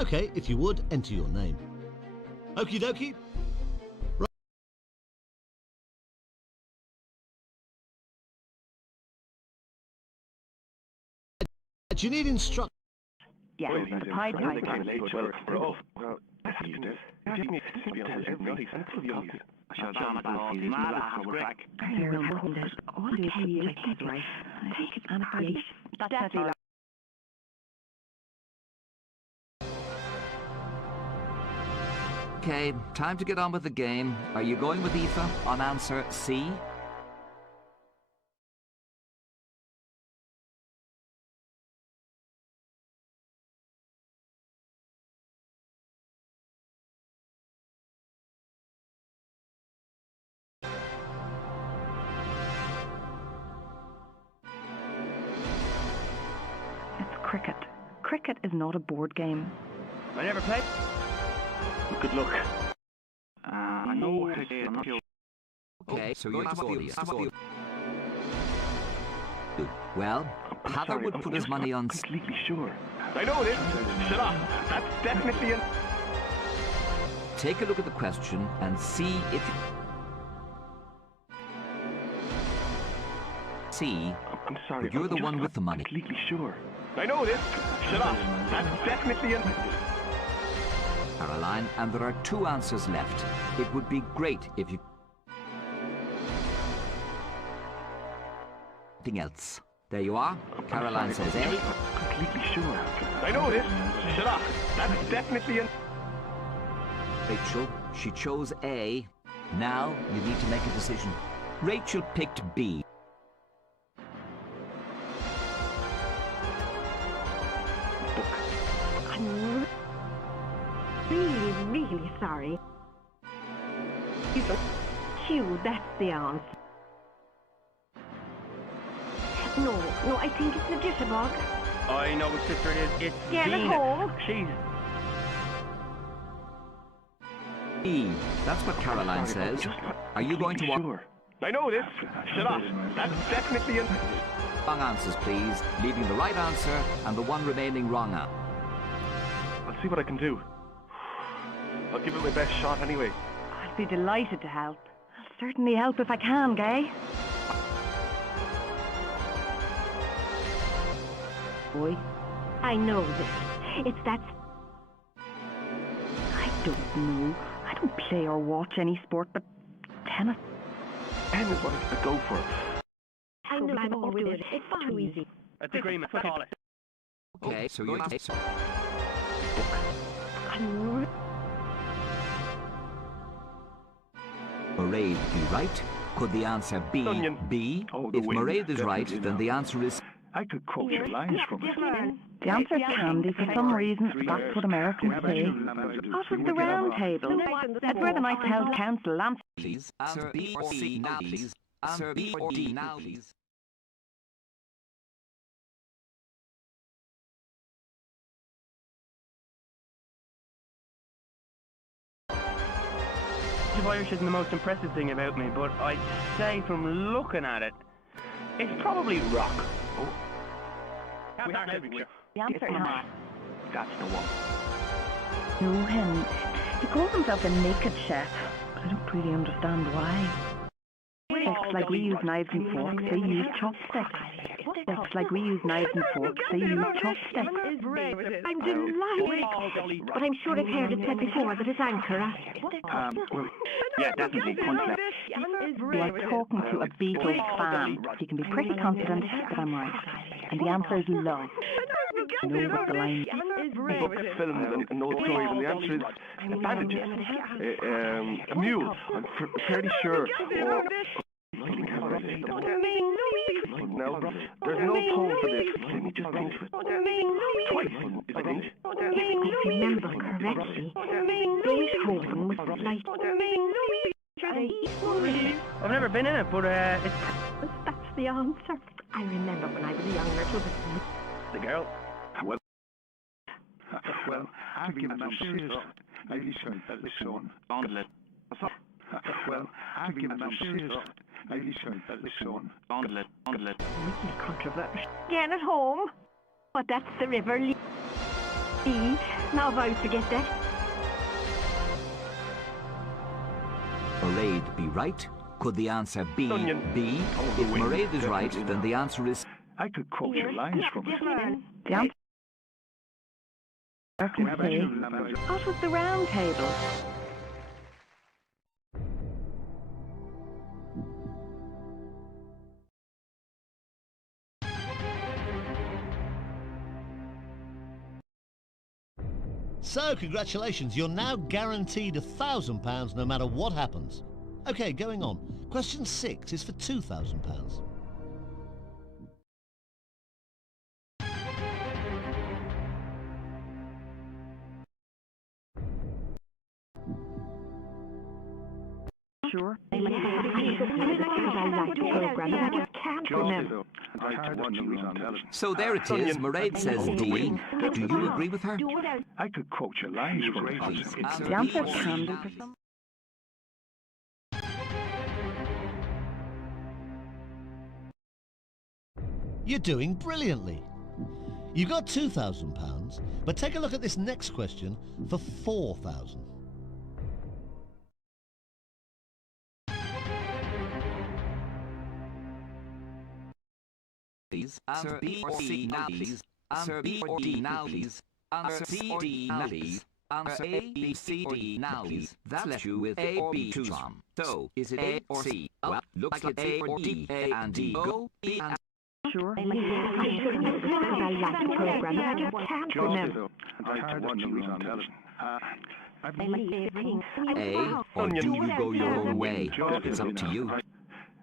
Okay, if you would, enter your name. Okie dokie. Right. Do you need instructions? Yeah, Pied Piper. Okay, time to get on with the game. Are you going with Aoife on answer C? It's cricket. Cricket is not a board game. I never played. Good luck. I know what to do. I'm not sure. Okay, so you're the Well, Heather would put his money on... Completely sure. I know this. Shut up. That's definitely an... Take a look at the question and see if... See, I'm sorry. you're the one with the money. Completely sure. I know this. Shut up. That's definitely an... Caroline, and there are 2 answers left. It would be great if you... Anything else? There you are. Caroline says A. Completely sure. I know this. Shut up. That's definitely an... Rachel, she chose A. Now you need to make a decision. Rachel picked B. I'm really sorry. Q, that's the answer. No, I think it's a jitterbug. I know what sister it is. It's Get it Venus. home. She's... E. That's what Caroline says. Are you going to walk? Sure. I know this. Shut up. That's definitely an... Wrong answers, please. Leaving the right answer and the one remaining wrong answer. I'll see what I can do. I'll give it my best shot anyway. I'd be delighted to help. I'll certainly help if I can, Gay. Boy, I know this. It's that... I don't know. I don't play or watch any sport, but tennis. N is what I go for. I know I'm all with it. It's too easy. That's agreement. Call it. Okay, so you're... Mairead be right? Could the answer be Onion. B? Oh, the If wind. Mairead is right, Definitely then not. the answer is... I could quote your lines from it. The answer is candy. For some reason, that's what Americans say. What was the round table? That's where the nice held council lamps. Please, answer B or C now, please. Answer B or D now, please. Irish isn't the most impressive thing about me, but I'd say from looking at it, it's probably rock. Oh. The answer is not. That's the one. No, him. He calls himself a naked chef, but I don't really understand why. Looks like we use knives and forks, they use chopsticks. Looks like we use knives and forks, they use chopsticks. I'm delighted. But I'm sure I've heard it said before that it's Ankara. Well, yeah, definitely. Point left. You are talking to a Beatles fan. You can be pretty confident that I'm right. And the answer is love. I know what the line is. Books, films, and no stories, and the answer is bandages. A mule. I'm fairly sure. Now, there's no poem for this. Let me just think. Twice, I think. If I remember correctly, Beethoven was like... I've never been in it, but it's... That's the answer. I remember when I was younger, it was... The girl. Well, I've given them serious. Maybe so. Listen. Well, I've given them serious. Maybe so. Listen. Really controversial. Again at home. But that's the river. E. Now if I forget that. Mairead be right? Could the answer be Onion. B? Oh, If wait, Mairead is right, definitely then not. the answer is I could quote your lines from it. The answer can say, what was the round table? So, congratulations, you're now guaranteed £1,000 no matter what happens. Okay, going on. Question 6 is for £2,000. Sure. I like the program, I just can't remember. So there it is. Mairead says D. Do you agree with her? I could quote your lines from it. The answer can be for some. You're doing brilliantly. You got £2,000, but take a look at this next question for £4,000. Please answer B or C now, please. Answer B or D now, please. Answer C or D now, please. Answer A, B, C, D now, please. That left you with A or B to choose from. So, is it A or C? Well, looks like A or D. A and D go. B and Sure. I like the program, I just can't remember. A, or do you go your own way? It's up to you.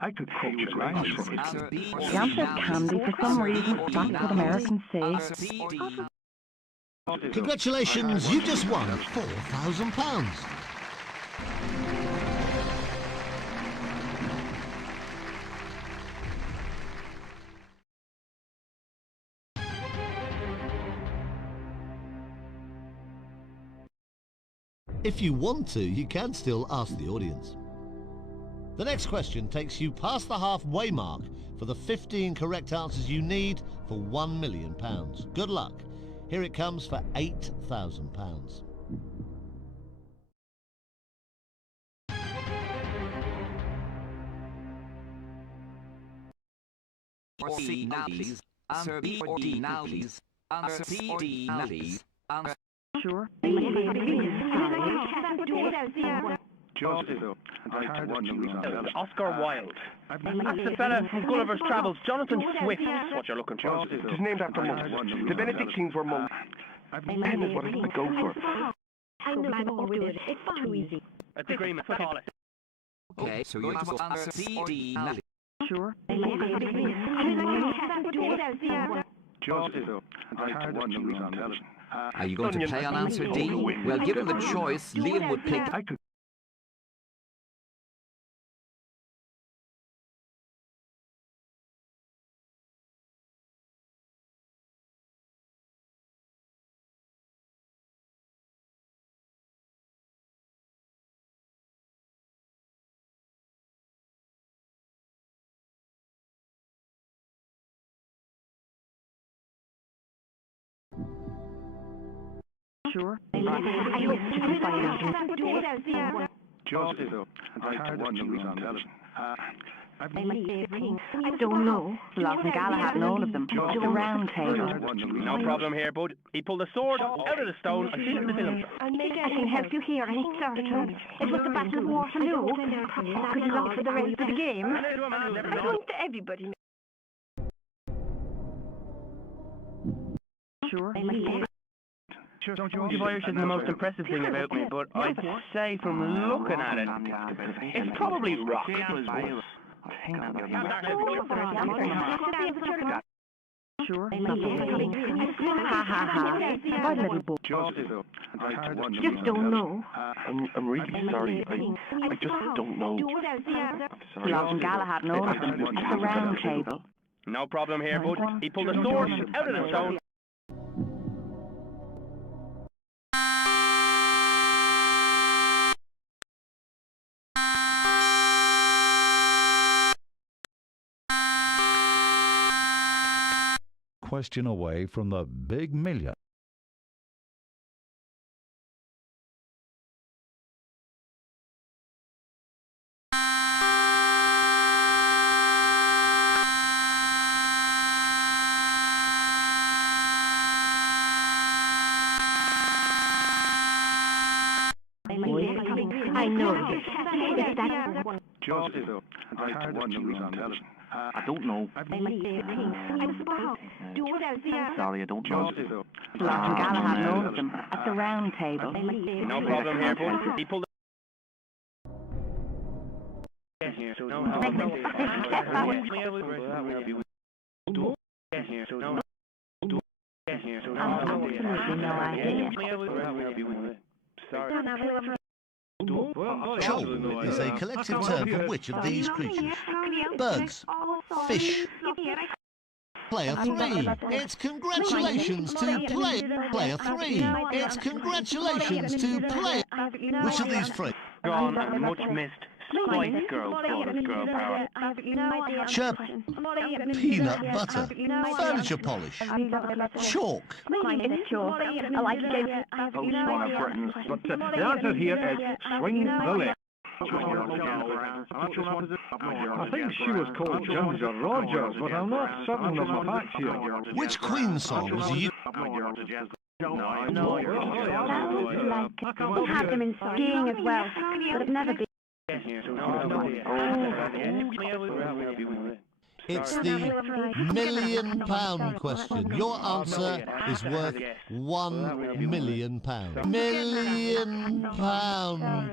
I could quote your lines from it. Answer B or The C answer now, can be please. for some reason. Answer B That's now, what Americans say. Answer C, D. Congratulations, you just won £4,000. If you want to, you can still ask the audience. The next question takes you past the halfway mark for the 15 correct answers you need for £1 million. Good luck. Here it comes for £8,000. Or C now, please. Answer B or D now, please. Answer C or D now, please. Answer Sure. Oscar Wilde. That's the fella from Gulliver's Travels. Jonathan Swift is what you're looking for. It is named after monks. The Benedictines were monks. Pen is what I go for. I know I'm all with it. It's too easy. That's agreement. Call it. Okay, so you have to answer C or D now. Sure. Are you going to play on answer D? Well, given the choice, Liam would pick. I could. Sure. I hope you can find out. I don't know. Love and Galahad and all of them. The round table. No problem here, bud. He pulled the sword out of the stone. I seen it in the film. I can help you here. I certain. It was the Battle of Waterloo. Good luck for the rest of the game. Don't everybody know? Sure. The Irish isn't the most impressive thing about me, but I'd say from looking at it, it's probably rock. Sure. Ha ha ha. My little boy. Just don't know. I'm really sorry. I just don't know. Love and Galahad and all of them. The round table. No problem here, bud. He pulled the sword out of the stone. Question away from the big million. I know this. It's that one. Joseph, I heard that you was on television. I don't know. Sorry, I don't know. Lachlan Galahad knows them at the round table. No problem here, bud. He pulled Absolutely no idea. Chol is a collective term for which of these creatures? Birds, fish, player 3. It's congratulations to player 3. It's congratulations to player. Which of these three? gone and much missed. Spice Girls brought us girl power. Chirp, peanut butter, furniture polish, chalk. It's chalk. I like the game. Post one of Britain's. But the answer here is swing the leg. I think she was called Ginger Rogers, but I'm not certain of the facts here. Which Queen song was you? We have them in skiing as well, but I've never been. It's the £1 million question. Your answer is worth £1 million. £1 million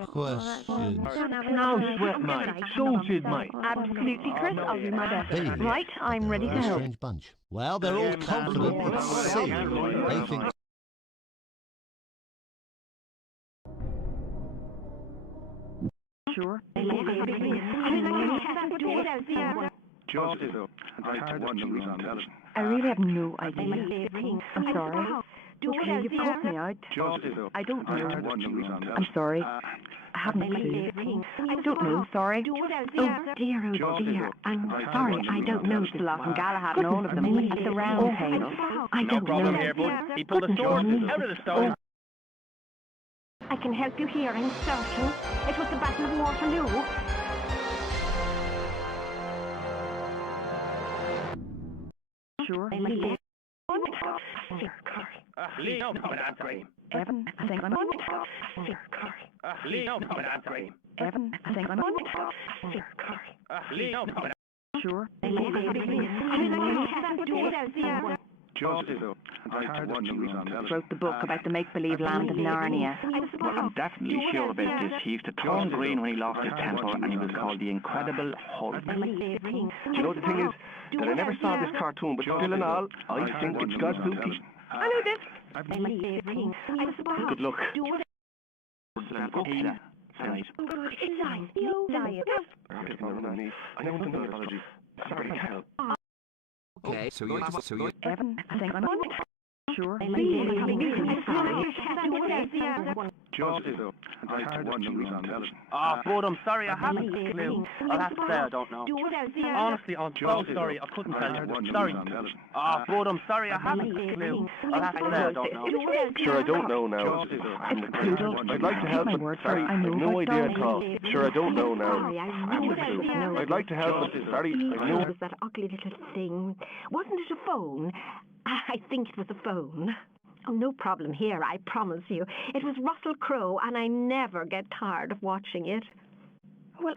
question. No sweat, mate. Sorted, mate. Absolutely, Chris. I'll do my best. Hey. Right, I'm ready to Very help. strange bunch. Well, they're all confident it's C. They think. Sure. Joseph, I heard that you was on television. I really have no idea. I'm sorry. Okay, you've caught me out. Joseph, I don't I heard know. that you was on television. I'm sorry. I haven't a clue. I don't know, sorry. Oh dear, oh dear. I'm sorry, I don't know. It's Lachlan Galahad and all of them at the round table. I No don't problem know. here, bud. He pulled the sword out of the stone. I can help you here, I'm certain. It was the Battle of Waterloo. Sure. Lee, no, come and answer him. Evan, I think I'm... Lee, no, come and answer him. Evan, I think I'm... Lee, no, come and Sure. Joseph, I heard that you was on television. Wrote the book about the make-believe land of Narnia. Well, I'm definitely sure about this. He used to turn green when he lost his temper, and he was called the Incredible Hulk. Do you know the thing is that I never saw this cartoon, but still and all, I think it's got spooky. I know this. Good luck. Ada. Right. I know the apology. Sorry, Cal. Okay, so you Evan, I think I'm... Sure. Joseph, I heard that you was on television. bud, I'm sorry, I haven't a clue. I'll have to say I don't know. Honestly, I'm so sorry, I couldn't tell you. Sorry. Bud, I'm sorry, I haven't a clue. I'll have to say I don't know. Sure, I don't know now. I haven't a clue. I'd like to help, but sorry, I have no idea at all. Sure, I don't know now. I haven't a clue. I'd like to help, but sorry, I know. It was that ugly little thing. Wasn't it a phone? I think it was a phone. Oh, no problem here, I promise you. It was Russell Crowe, and I never get tired of watching it. Well,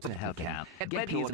to help out. Get ready.